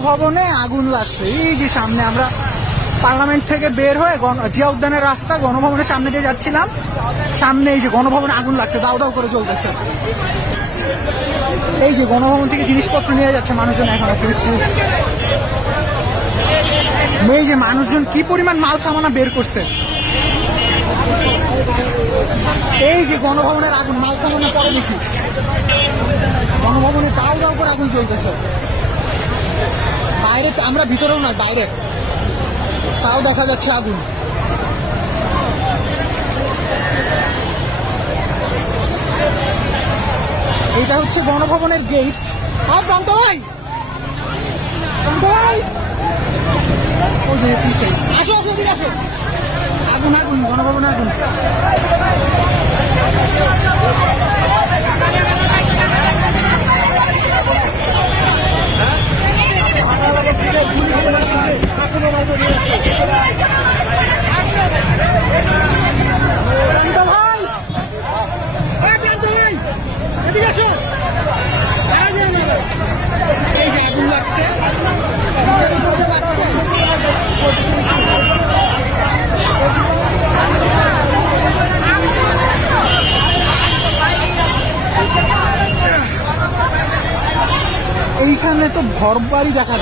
গণভবনে আগুন লাগছে। এই যে সামনে আমরা পার্লামেন্ট থেকে বের হয়ে জিয়া উদ্যানের রাস্তা গণভবনের সামনে দিয়ে যাচ্ছিলাম। সামনে এই যে গণভবনে আগুন লাগছে, দাও দাও করে চলতেছে। এই যে গণভবন থেকে জিনিসপত্র নিয়ে যাচ্ছে মানুষজন এখন এই যে মানুষজন কি পরিমাণ মাল সামানা বের করছে। এই যে গণভবনের আগুন, মাল সামানা পরে দেখি গণভবনে দাও দাও করে আগুন চলতেছে বাইরে আমরা ভিতরেও নয়, বাইরে। তাও দেখা যাচ্ছে আগুন। এটা হচ্ছে গণভবনের গেট আর প্রান্ত ভাই! ভাই! আসো আসো আসো। আগুন আগুন, গণভবনে আগুন প্রান্ত ভাই এই প্রান্ত ভাই এদিকে আসো আরে না, না, না। এই যে আগুন লাগছে কিসের উপরে লাগছে এইখানে তো ঘর বাড়ি দেখা